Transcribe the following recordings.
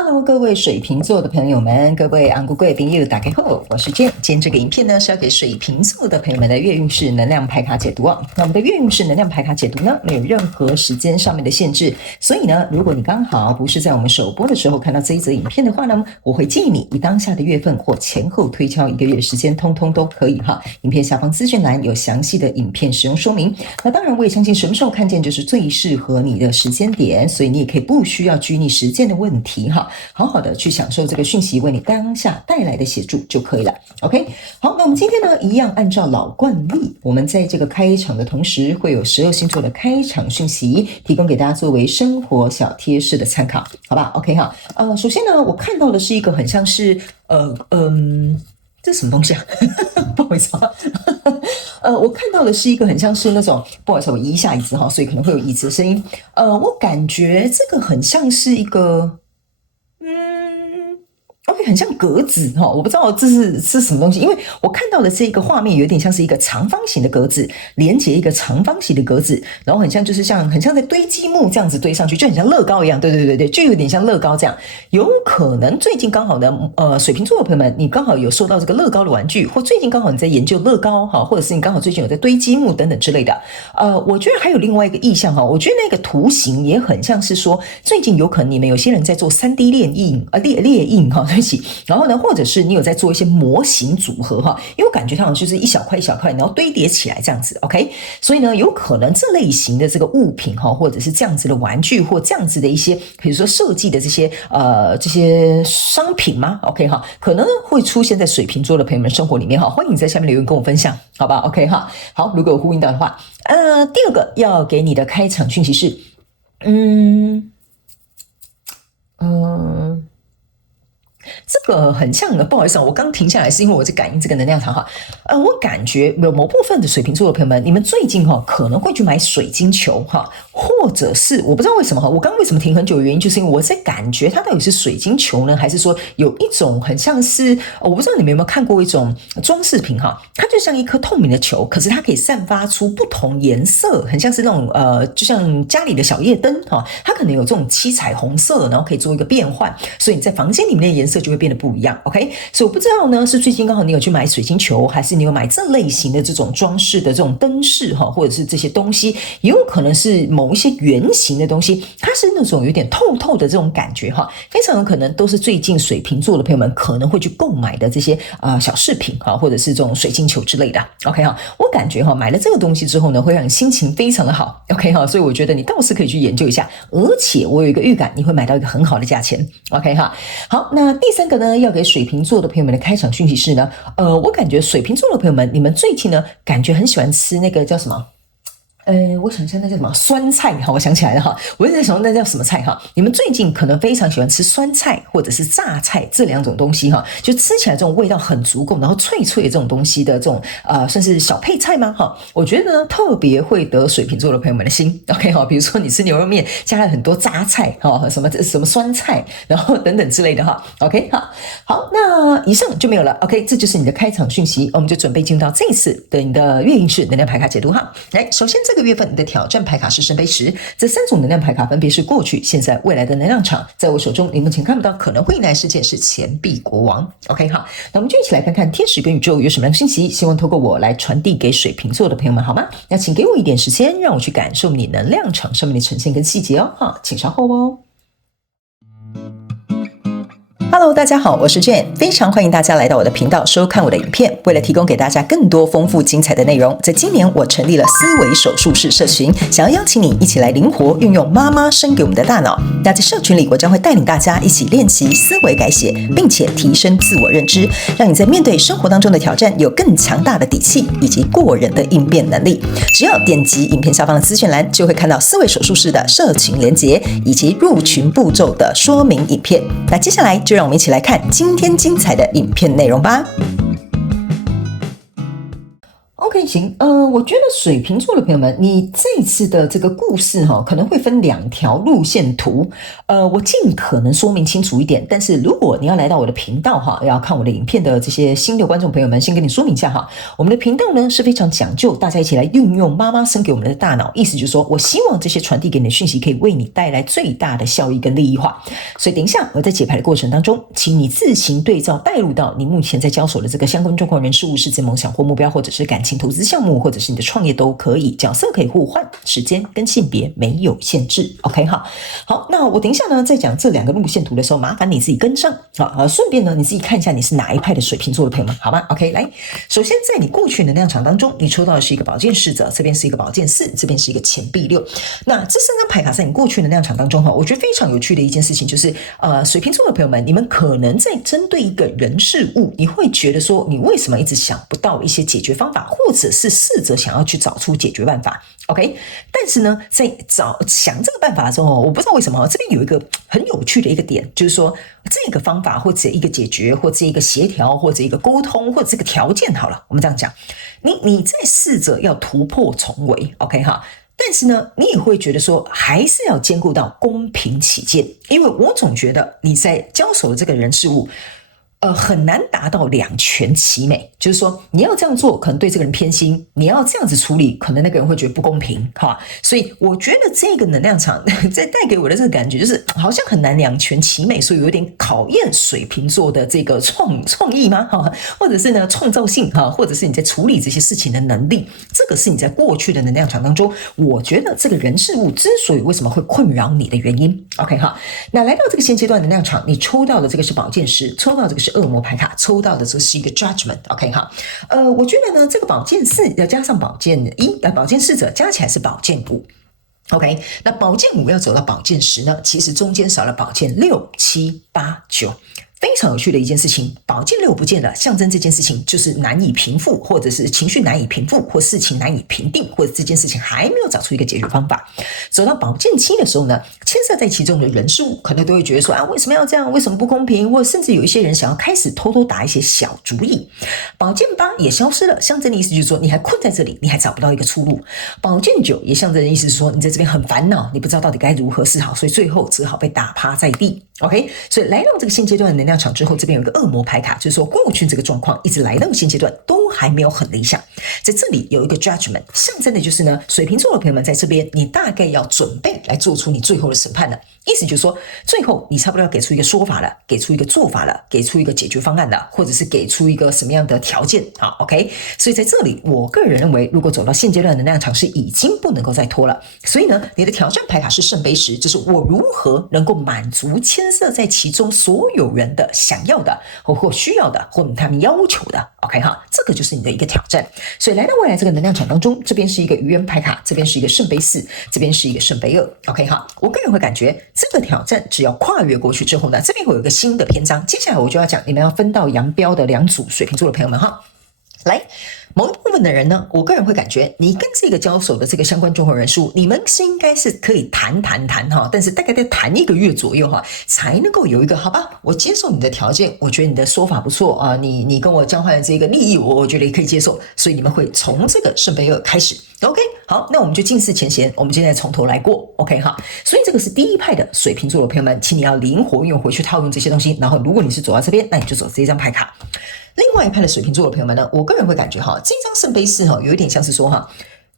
Hello， 各位水瓶座的朋友們，各位昂貴貴朋友大家好，我是 Jane。今天這個影片呢是要給水瓶座的朋友們的月運勢能量牌卡解讀啊。那我們的月運勢能量牌卡解讀呢，沒有任何時間上面的限制，所以呢，如果你剛好不是在我們首播的時候看到這一則影片的話呢，我會建議你以當下的月份或前後推敲1個月的時間，通通都可以哈。影片下方資訊欄有詳細的影片使用說明。那當然，我也相信什麼時候看見就是最適合你的時間點，所以你也可以不需要拘泥時間的問題哈。好好的去享受這個訊息為你當下帶來的協助就可以了。OK， 好，那我們今天呢，一樣按照老慣例，我們在這個開場的同時，會有12星座的開場訊息提供給大家作為生活小貼士的參考，好吧 ？OK 哈，首先呢，我看到的是一個很像是這是什麼東西啊？不好意思啊，我看到的是一個很像是那種，不好意思，我移一下椅子哈，所以可能會有椅子的聲音。我感覺這個很像是一個。OK， 很像格子哈，我不知道這是什麼東西，因為我看到的這個畫面有點像是一個長方形的格子，連接一個長方形的格子，然後很像在堆積木這樣子堆上去，就很像樂高一樣，對，就有點像樂高這樣。有可能最近剛好呢，水瓶座的朋友們，你剛好有收到這個樂高的玩具，或最近剛好你在研究樂高哈，或者是你剛好最近有在堆積木等等之類的。我覺得還有另外一個意象哈，我覺得那個圖形也很像是說，最近有可能你們有些人在做3D 列印哈。然後呢，或者是你有在做一些模型組合哈，因為我感覺它好像就是一小塊一小塊，然後堆疊起來這樣子 ，OK？ 所以呢，有可能這類型的這個物品哈，或者是這樣子的玩具，或這樣子的一些，比如說設計的這些商品嗎 ？OK 哈，可能會出現在水瓶座的朋友們生活裡面哈，歡迎你在下面留言跟我分享，好吧 ？OK 哈，好，如果有呼應到的話，第二個要給你的開場訊息是，這個很像的，不好意思啊，我剛停下來是因為我在感應這個能量場哈。我感覺有某部分的水瓶座的朋友們，你們最近可能會去買水晶球哈，或者是我不知道為什麼哈，我剛剛為什麼停很久的原因，就是因為我在感覺它到底是水晶球呢，還是說有一種很像是，我不知道你們有沒有看過一種裝飾品哈，它就像一顆透明的球，可是它可以散發出不同顏色，很像是那種就像家裡的小夜燈哈，它可能有這種七彩虹色，然後可以做一個變換，所以你在房間裡面的顏色就會變得不一樣 ，OK？ 所以我不知道呢，是最近剛好你有去買水晶球，還是你有買這類型的這種裝飾的這種燈飾哈，或者是這些東西，也有可能是某一些圓形的東西，它是那種有點透透的這種感覺哈，非常有可能都是最近水瓶座的朋友們可能會去購買的這些小飾品哈，或者是這種水晶球之類的 ，OK 哈？我感覺買了這個東西之後呢，會讓你心情非常的好 ，OK 哈？所以我覺得你倒是可以去研究一下，而且我有一個預感，你會買到一個很好的價錢 ，OK 哈？好，那第三個呢，要給水瓶座的朋友們的開場訊息是呢，我感覺水瓶座的朋友們，你們最近呢，感覺很喜歡吃那個叫什麼？我想一下，那叫什麼酸菜哈？我想起來了哈，我一直在想那叫什麼菜哈？你們最近可能非常喜歡吃酸菜或者是榨菜這兩種東西哈，就吃起來這種味道很足夠，然後脆脆的這種東西的這種算是小配菜嗎？哈，我覺得呢特別會得水瓶座的朋友們的心 ，OK 哈？比如說你吃牛肉麵加了很多榨菜哈，什麼酸菜，然後等等之類的哈 ，OK 哈。好，那以上就沒有了 ，OK， 這就是你的開場訊息，我們就準備進入到這一次的你的月運勢能量牌卡解讀哈。來，首先這個月份你的挑戰牌卡是聖杯10，這3種能量牌卡分別是過去、現在、未來的能量場。在我手中，你目前看不到可能會迎來事件是錢幣國王。OK， 好，那我們就一起來看看天使跟宇宙有什麼樣的信息，希望透過我來傳遞給水瓶座的朋友們，好嗎？那請給我一點時間，讓我去感受你能量場上面的呈現跟細節哦。哈，請稍後哦。Hello， 大家好，我是 Jane， 非常歡迎大家來到我的頻道收看我的影片。為了提供給大家更多豐富精彩的內容，在今年我成立了思維手術室社群，想要邀請你一起來靈活運用媽媽生給我們的大腦。那在社群裡，我將會帶領大家一起練習思維改寫，並且提升自我認知，讓你在面對生活當中的挑戰有更強大的底氣以及過人的應變能力。只要點擊影片下方的資訊欄，就會看到思維手術室的社群連結以及入群步驟的說明影片。那接下來就讓我們一起來看今天精彩的影片內容吧。OK， 行，我覺得水瓶座的朋友們，你這次的這個故事哈，可能會分2條路線圖，我盡可能說明清楚一點。但是如果你要來到我的頻道哈，要看我的影片的這些新的觀眾朋友們，先跟你說明一下哈，我們的頻道呢是非常講究大家一起來運用媽媽生給我們的大腦，意思就是說我希望這些傳遞給你的訊息可以為你帶來最大的效益跟利益化。所以等一下我在解牌的過程當中，請你自行對照帶入到你目前在交手的這個相關狀況、人事物、事件、夢想或目標，或者是感情、投資項目，或者是你的創業都可以，角色可以互換，時間跟性別沒有限制。OK 哈，好，那我等一下呢在講這2個路線圖的時候，麻煩你自己跟上啊，順便呢你自己看一下你是哪一派的水瓶座的朋友們，好嗎 ？OK， 來，首先在你過去能量場當中，你抽到的是一個宝劍侍者，這邊是一個寶劍4，這邊是一個錢幣6。那這3張牌卡在你過去能量場當中哈，我覺得非常有趣的一件事情就是，水瓶座的朋友們，你們可能在針對一個人事物，你會覺得說，你為什麼一直想不到一些解決方法，或者是試着想要去找出解決辦法 ，OK？ 但是呢，在想這個辦法的時候，我不知道為什麼這邊有一個很有趣的一個點，就是說這個方法或者一個解決，或者一個協調，或者一個溝通，或者這個條件，好了，我們這樣講，你在試着要突破重圍 ，OK 哈？但是呢，你也會覺得說，還是要兼顧到公平起見，因為我總覺得你在交手的這個人事物。很難達到兩全其美，就是說你要這樣做，可能對這個人偏心；你要這樣子處理，可能那個人會覺得不公平，哈。所以我覺得這個能量場在帶給我的這個感覺，就是好像很難兩全其美，所以有點考驗水瓶座的這個創意嗎？哈，或者是呢創造性哈，或者是你在處理這些事情的能力，這個是你在過去的能量場當中，我覺得這個人事物之所以為什麼會困擾你的原因。OK 哈，那來到這個現階段能量場，你抽到的這個是寶劍10，抽到這個是惡魔牌卡，抽到的這是一個 judgment。OK 哈，我覺得呢，這個寶劍4要加上寶劍1，寶劍侍者加起來是寶劍5。OK， 那寶劍5要走到寶劍10呢，其實中間少了寶劍6、7、8、9。非常有趣的一件事情，寶劍6不見了，象徵這件事情就是難以平復，或者是情緒難以平復，或事情難以平定，或者這件事情還沒有找出一個解決方法。走到寶劍7的時候呢，牽涉在其中的人事物可能都會覺得說啊，為什麼要這樣？為什麼不公平？或者甚至有一些人想要開始偷偷打一些小主意。寶劍8也消失了，象徵的意思就是說你還困在這裡，你還找不到一個出路。寶劍9也象徵的意思是說你在這邊很煩惱，你不知道到底該如何是好，所以最後只好被打趴在地。OK， 所以來到這個現階段的能量場之後，這邊有一個惡魔牌卡，就是說過去這個狀況一直來到現階段都還沒有很理想，在這裡有一個 judgment， 象徵的就是呢，水瓶座的朋友們在這邊，你大概要準備來做出你最後的審判了。意思就是說，最後你差不多要給出一個說法了，給出一個做法了，給出一個解決方案了，或者是給出一個什麼樣的條件。好 ，OK， 所以在這裡，我個人認為，如果走到現階段的能量場是已經不能夠再拖了。所以呢，你的挑戰牌卡是聖杯10，就是我如何能夠滿足牽涉在其中所有人的想要的或需要的，或他們要求的。OK 哈，這個就是你的一個挑戰。所以來到未來這個能量場當中，這邊是一個愚人牌卡，這邊是一個聖杯4，這邊是一個聖杯2。OK 哈，我個人會感覺這個挑戰只要跨越過去之後呢，這邊會有一個新的篇章。接下來我就要講，你們要分道揚鑣的2組水瓶座的朋友們哈，來。某一部分的人呢，我個人會感覺你跟這個交手的這個相關狀況人數，你們是應該是可以談哈，但是大概得談1個月左右哈，才能夠有一個好吧，我接受你的條件，我覺得你的說法不錯啊，你跟我交換的這個利益，我覺得也可以接受，所以你們會從這個聖杯2開始。OK， 好，那我們就盡釋前嫌，我們現在從頭來過。OK 哈，所以這個是第一派的水瓶座的朋友們，請你要靈活運用回去套用這些東西，然後如果你是走到這邊，那你就走這張牌卡。另外一派的水瓶座的朋友們呢，我個人會感覺哈，這張聖杯4哈，有一點像是說哈，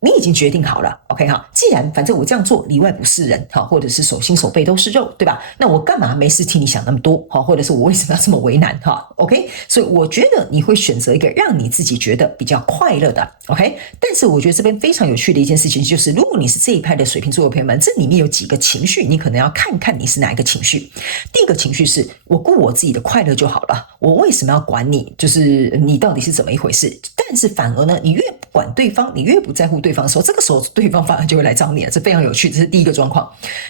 你已經決定好了 ，OK 哈，既然反正我這樣做裡外不是人哈，或者是手心手背都是肉，對吧？那我幹嘛沒事替你想那麼多哈？或者是我為什麼要這麼為難哈 ？OK， 所以我覺得你會選擇一個讓你自己覺得比較快樂的 OK。但是我覺得這邊非常有趣的一件事情就是，如果你是這一派的水瓶座的朋友們，這裡面有幾個情緒，你可能要看看你是哪一個情緒。第一個情緒是我顧我自己的快樂就好了，我為什麼要管你？就是你到底是怎麼一回事？但是反而呢，你越不管對方，你越不在乎對方的時候，這個時候對方反而就會來找你了，這非常有趣。這是第一個狀況。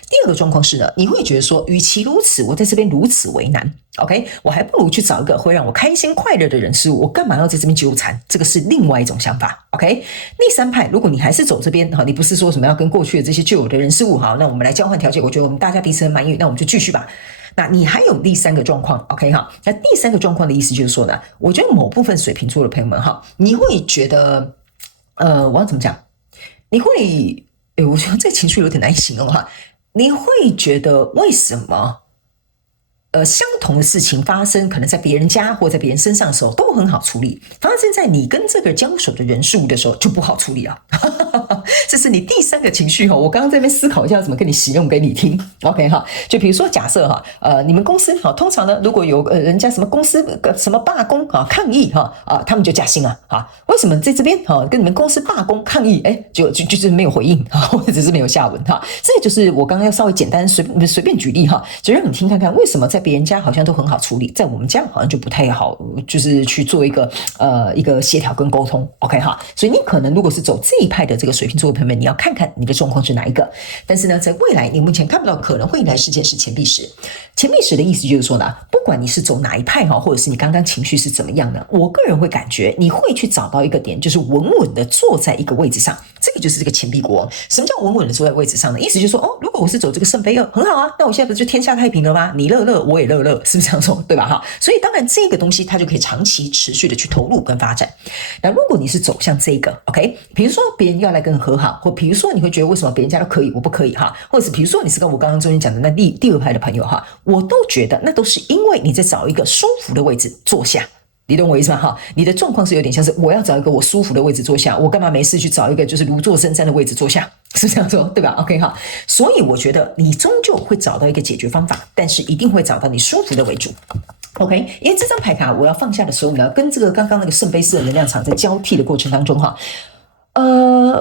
第二個狀況是呢，你會覺得說，與其如此，我在這邊如此為難 ，OK， 我還不如去找一個會讓我開心快樂的人事物，我幹嘛要在這邊糾纏？這個是另外一種想法 ，OK。第三派，如果你還是走這邊，好，你不是說什麼要跟過去的這些舊有的人事物，好，那我們來交換條件，我覺得我們大家彼此很滿意，那我們就繼續吧。那你還有第三個狀況 ，OK 哈？那第三個狀況的意思就是說呢，我覺得某部分水瓶座的朋友們哈，你會覺得我要怎麼講？你會，我覺得這個情緒有點難形容哈。你會覺得為什麼？相同的事情發生，可能在別人家或在別人身上的時候都很好處理，發生在你跟這個交手的人事物的時候就不好處理了。這是你第三個情緒哈。我剛剛在那邊思考一下怎麼跟你形容給你聽。OK 哈，就比如說假設哈，你們公司哈，通常呢，如果有人家什麼公司什麼罷工啊、抗議哈他們就加薪啊。為什麼在這邊哈跟你們公司罷工抗議，就是沒有回應啊，或者是沒有下文哈？這就是我剛剛要稍微簡單隨便舉例哈，就讓你聽看看為什麼在別人家好像都很好處理，在我們家好像就不太好，就是去做一個協調跟溝通。OK 哈，所以你可能如果是走這一派的這個水瓶座的朋友們，你要看看你的狀況是哪一個。但是呢，在未來你目前看不到可能會迎來事件是錢幣十。錢幣十的意思就是說呢，不管你是走哪一派哈，或者是你剛剛情緒是怎麼樣的，我個人會感覺你會去找到一個點，就是穩穩的坐在一個位置上。這個就是這個錢幣國王。什麼叫穩穩的坐在位置上呢？意思就是說，如果我是走這個聖杯二，很好啊，那我現在不是就天下太平了嗎？你樂樂，我也樂樂，是不是這樣說？對吧？哈，所以當然這個東西它就可以長期持續的去投入跟發展。那如果你是走向這個 ，OK， 比如說別人要來跟你和好，或比如說你會覺得為什麼別人家都可以，我不可以哈，或者是比如說你是跟我剛剛中間講的那第二派的朋友哈，我都覺得那都是因為你在找一個舒服的位置坐下。你懂我意思嗎？哈，你的狀況是有點像是我要找一個我舒服的位置坐下，我幹嘛沒事去找一個就是如坐針氈的位置坐下？是這樣說對吧 ？OK 哈，所以我覺得你終究會找到一個解決方法，但是一定會找到你舒服的為主。OK， 因為這張牌卡我要放下的時候呢，跟這個剛剛那個聖杯四的能量場在交替的過程當中哈，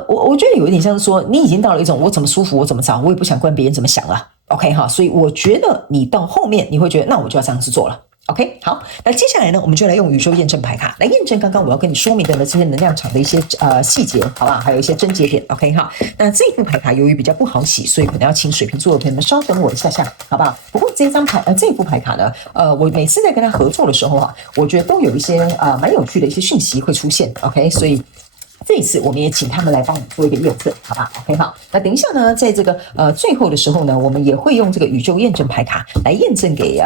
我覺得有一點像是說，你已經到了一種我怎麼舒服我怎麼找，我也不想管別人怎麼想了。OK 哈，所以我覺得你到後面你会覺得，那我就要這樣子做了。OK， 好，那接下來呢，我們就來用宇宙驗證牌卡來驗證剛剛我要跟你說明的呢這些能量場的一些細節，好吧？還有一些症結點。OK 哈，那這副牌卡由於比較不好洗，所以可能要請水瓶座的朋友們稍等我一下下，好不好？不過這副牌卡呢，我每次在跟他合作的時候啊，我覺得都有一些蠻有趣的一些訊息會出現。OK， 所以這一次我們也請他們來幫我們做一個驗證，好吧 ？OK 好，那等一下呢，在這個最後的時候呢，我們也會用這個宇宙驗證牌卡來驗證給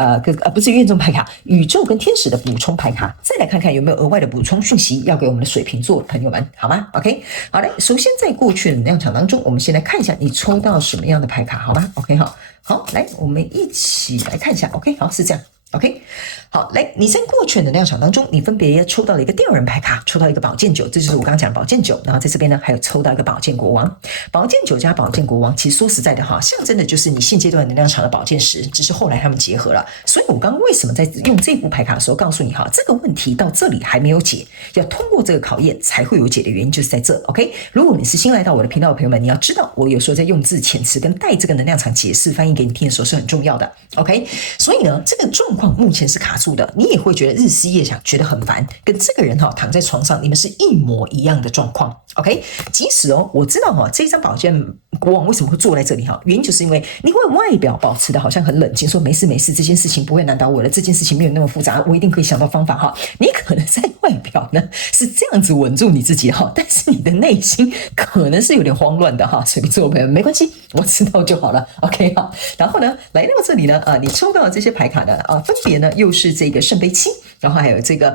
不是驗證牌卡，宇宙跟天使的補充牌卡，再來看看有沒有額外的補充訊息要給我們的水瓶座的朋友們，好嗎 ？OK， 好嘞，首先在過去的能量場當中，我們先來看一下你抽到什麼樣的牌卡，好嗎 ？OK 好，來，我們一起來看一下 ，OK 好，是這樣。OK， 好，來，你在過去的能量場當中，你分別抽到了一個第二人牌卡，抽到一個寶劍九，這就是我剛剛講的寶劍九。然後在這邊呢，還有抽到一個寶劍國王。寶劍九加寶劍國王，其實說實在的哈，象徵的就是你現階段能量場的寶劍十，只是後來他們結合了。所以我剛剛為什麼在用這副牌卡的時候告訴你哈，這個問題到這裡還沒有解，要通過這個考驗才會有解的原因就是在這。OK， 如果你是新來到我的頻道的朋友們，你要知道我有時候在用字遣詞跟帶這個能量場解釋翻譯給你聽的時候是很重要的。OK， 所以呢，這個狀況目前是卡住的，你也會覺得日思夜想，覺得很煩，跟這個人躺在床上，你們是一模一樣的狀況。OK， 即使我知道這一張寶劍國王為什麼會坐在這裡原因就是因為你會外表保持的好像很冷靜，說沒事沒事，這件事情不會難倒我的，這件事情沒有那麼複雜，我一定可以想到方法你可能在外表呢是這樣子穩住你自己但是你的內心可能是有點慌亂的水瓶座朋友沒關係，我知道就好了。OK 然後呢來到這裡呢你抽到的這些牌卡呢分別呢又是這個聖杯七，然後還有這個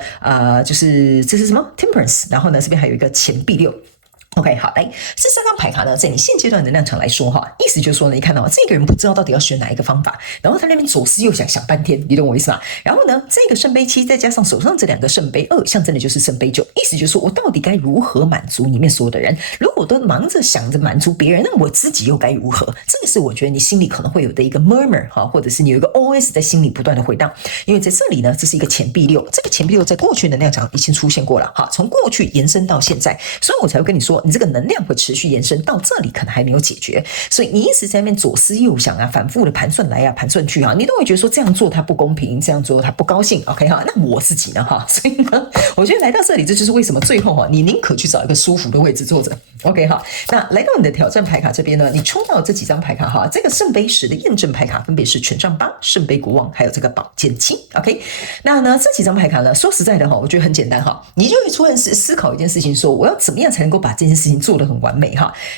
就是這是什麼 Temperance， 然後呢這邊還有一個錢幣六。OK， 好，來，這三張牌卡呢，在你現階段的能量場來說意思就是說呢，你看到這個人不知道到底要選哪一個方法，然後他那邊左思右想，想半天，你懂我意思嗎？然後呢，這個聖杯七再加上手上這兩個聖杯二，象徵的就是聖杯九，意思就是說我到底該如何滿足裡面所有的人？如果都忙着想着滿足別人，那我自己又該如何？這個是我覺得你心裡可能會有的一個 murmur 或者是你有一個 OS 在心裡不斷的回盪，因為在這裡呢，這是一個錢幣六，這個錢幣六在過去的能量場已經出現過了從過去延伸到現在，所以我才會跟你說。你這個能量會持續延伸到這裡，可能還沒有解決，所以你一直在那邊左思右想反復的盤算來盤算去你都會覺得說這樣做他不公平，這樣做他不高興。OK 那我自己呢所以呢，我覺得來到這裡，這就是為什麼最後你寧可去找一個舒服的位置坐着。OK 那來到你的挑戰牌卡這邊呢，你抽到這幾張牌卡這個聖杯十的驗證牌卡分別是權杖八、聖杯國王，還有這個寶劍七。OK， 那呢這幾張牌卡呢，說實在的我覺得很簡單你就會突然思考一件事情，說我要怎麼樣才能夠把這件事情做得很完美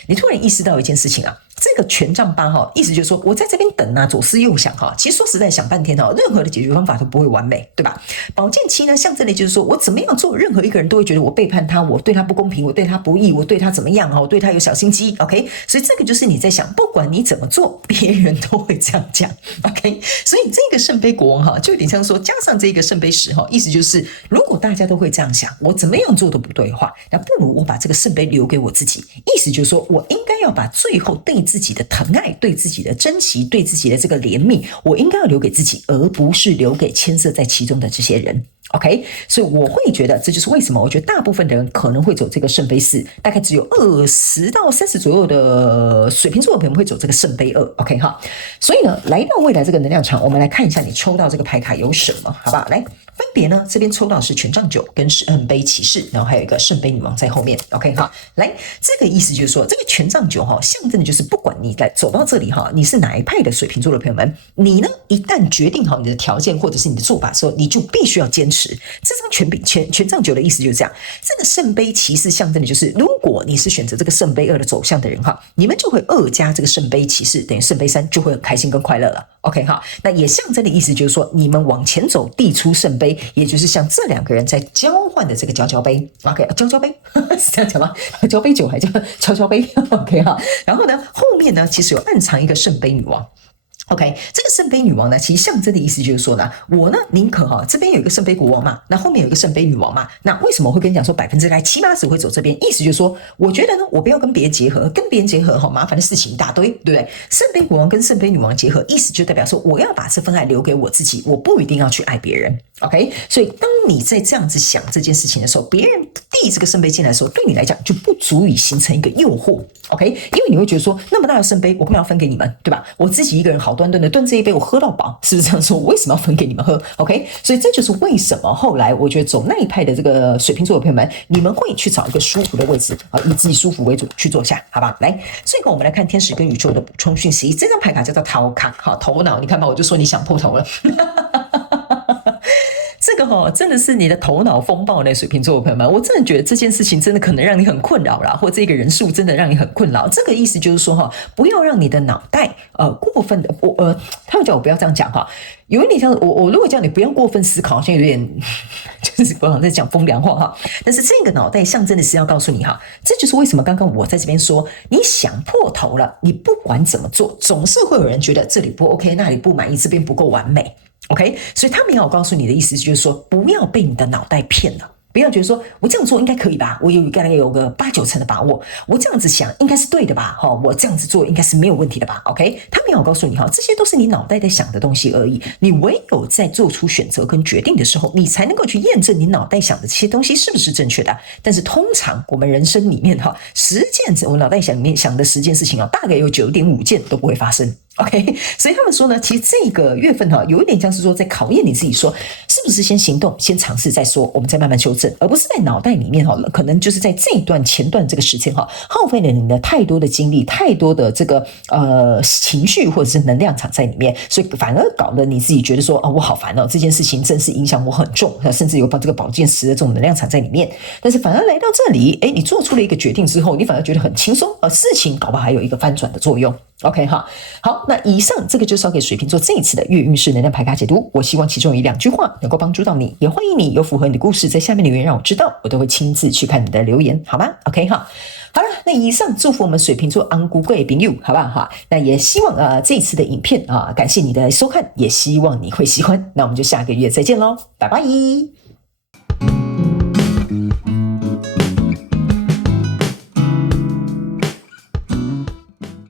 你突然意識到一件事情這個權杖八哈，意思就是說我在這邊等啊，左思右想哈，其實說實在想半天哈，任何的解決方法都不會完美，對吧？寶劍七呢，象徵的就是說我怎麼樣做，任何一個人都會覺得我背叛他，我對他不公平，我對他不義，我對他怎麼樣哈，我對他有小心機 ，OK？ 所以這個就是你在想，不管你怎麼做，別人都會這樣講 ，OK？ 所以這個聖杯國王哈，就有點像說加上這個聖杯十哈，意思就是如果大家都會這樣想，我怎麼樣做都不對的話，那不如我把這個聖杯留給我自己，意思就是說我應該要把最後對自己的疼愛、對自己的珍惜、對自己的這個憐憫，我應該要留給自己，而不是留給牽涉在其中的這些人。OK， 所以我會覺得這就是為什麼我覺得大部分的人可能會走這個聖杯四，大概只有20到30左右的水瓶座的朋友會走這個聖杯二。OK 哈，所以呢，來到未來這個能量場，我們來看一下你抽到這個牌卡有什麼，好不好？來，分別呢，這邊抽到的是權杖九跟聖杯騎士，然後還有一個聖杯女王在後面。OK 哈，來，這個意思就是說，這個權杖九哈，象徵的就是不管你來走到這裡哈，你是哪一派的水瓶座的朋友們，你呢一旦決定好你的條件或者是你的做法的時候，你就必須要堅持。這張權杖九的意思就是這樣，這個聖杯騎士象徵的就是，如果你是選擇這個聖杯二的走向的人哈，你們就會2加這個聖杯騎士等於聖杯3，就會很開心跟快樂了。OK 哈，那也象徵的意思就是說，你們往前走遞出聖杯，也就是像這兩個人在交換的這個交杯。OK， 交杯是這樣講嗎？交杯酒還叫交杯 ？OK 哈，然後呢，後面呢其實有暗藏一個聖杯女王。OK， 這個聖杯女王呢，其實象徵的意思就是說呢，我呢寧可哈，這邊有一個聖杯國王嘛，那後面有一個聖杯女王嘛，那為什麼我會跟你講說70%-80%會走這邊？意思就是說，我覺得呢，我不要跟別人結合，跟別人結合哈，麻煩的事情一大堆，對不對？聖杯國王跟聖杯女王結合，意思就代表說，我要把這份愛留給我自己，我不一定要去愛別人。OK， 所以當你在這樣子想這件事情的時候，別人遞這個聖杯進來的時候，對你來講就不足以形成一個誘惑。OK， 因為你會覺得說，那麼大的聖杯，我幹嘛要分給你們，對吧？我自己一個人好端端的端這一杯，我喝到飽，是不是這樣說？我為什麼要分給你們喝 ？OK， 所以這就是為什麼後來我覺得走那一派的這個水瓶座的朋友們，你們會去找一個舒服的位置啊，以自己舒服為主去坐下，好吧？來，最後我們來看天使跟宇宙的補充訊息，這張牌卡叫做頭殼，好，頭腦，你看吧，我就說你想破頭了。這個真的是你的頭腦風暴呢，水瓶座的朋友們，我真的覺得這件事情真的可能讓你很困擾啦，或這個人數真的讓你很困擾。這個意思就是說不要讓你的腦袋過分的他們叫我不要這樣講哈，有一點像我如果叫你不要過分思考，好像有點就是我好像在講風涼話哈。但是這個腦袋象徵的是要告訴你哈，這就是為什麼剛剛我在這邊說，你想破頭了，你不管怎麼做，總是會有人覺得這裡不 OK， 那裡不滿意，這邊不夠完美。OK， 所以他們要告訴你的意思就是說，不要被你的腦袋騙了，不要覺得說我這樣做應該可以吧，我大概有個8-9成的把握，我這樣子想應該是對的吧，我這樣子做應該是沒有問題的吧。OK， 他們要告訴你這些都是你腦袋在想的東西而已，你唯有在做出選擇跟決定的時候，你才能夠去驗證你腦袋想的這些東西是不是正確的。但是通常我們人生裡面10件我腦袋想的10件事情大概有9.5件都不會發生。OK， 所以他們說呢，其實這個月份有一點像是說在考驗你自己，說是不是先行動，先嘗試再說，我們再慢慢修正，而不是在腦袋裡面可能就是在這一段前段這個時間耗費了你的太多的精力，太多的這個情緒或者是能量場在裡面，所以反而搞得你自己覺得說我好煩哦，這件事情真是影響我很重，甚至有把這個宝劍10的這種能量场在裡面。但是反而來到這裡，你做出了一個決定之後，你反而覺得很輕鬆，事情搞不好還有一個翻轉的作用。OK 哈，好，那以上這個就是要給水瓶座這一次的月運勢能量牌卡解讀。我希望其中有1-2句話能夠幫助到你，也歡迎你有符合你的故事在下面留言讓我知道，我都會親自去看你的留言，好嗎 ？OK 哈，好了，那以上祝福我們水瓶座安姑貴朋友，好不好哈？那也希望這一次的影片感謝你的收看，也希望你會喜歡。那我們就下個月再見嘍，拜拜。